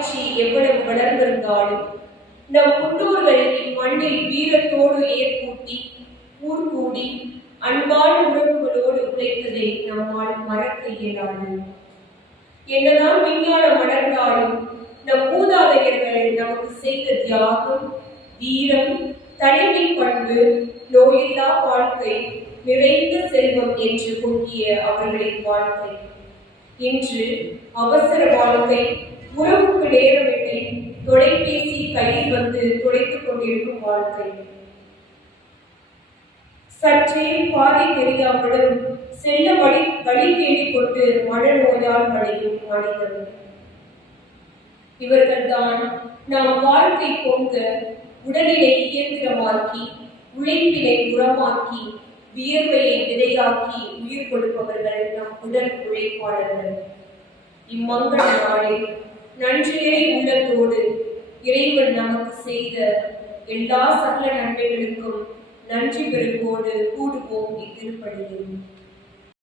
ஆராய்ச்சி எவ்வளவு வளர்ந்திருந்தாலும் நம் முன்னோர்கள் இம்மண்ணில் வீரத்தோடு ஏற்பூட்டி ஊர்கூடி அன்பான உறவுகளோடு உழைத்ததை நம்மால் மறக்க இயலாது. என்னதான் விஞ்ஞானம் வளர்ந்தாலும் நம் மூதாதையர்கள் நமக்கு செய்த தியாகம், வீரம், தலைமை பண்பு, நோயில்லா வாழ்க்கை, நிறைந்த செல்வம் என்று கொண்டிய அவர்களின் வாழ்க்கை இன்று அவசர வாழ்க்கை, உறவுக்கு நேரமில்லை, தொலைபேசி கையில் வந்து துடைத்துக் கொண்டிருக்கும் வாழ்க்கை. சற்றே பாதை தெரியாமலும் செல்ல வழி தேடிக்கொண்டு மனநோயால் மடியும் மனிதர்கள். இவர்கள்தான் நாம் வாழ்க்கை பொங்க உடலினை இயந்திரமாக்கி, உழைப்பினை உரமாக்கி, வியர்வையை விதையாக்கி உயிர் கொடுப்பவர்கள் நம் உடல் உழைப்பாளர்கள். இம்மங்கள நாளில் நன்றியை உள்ளத்தோடு இறைவன் நமக்கு செய்த எல்லா சகல நன்மைகளுக்கும் நன்றி பெருக்கோடு கூடுவோம் இத்திருப்படியில்.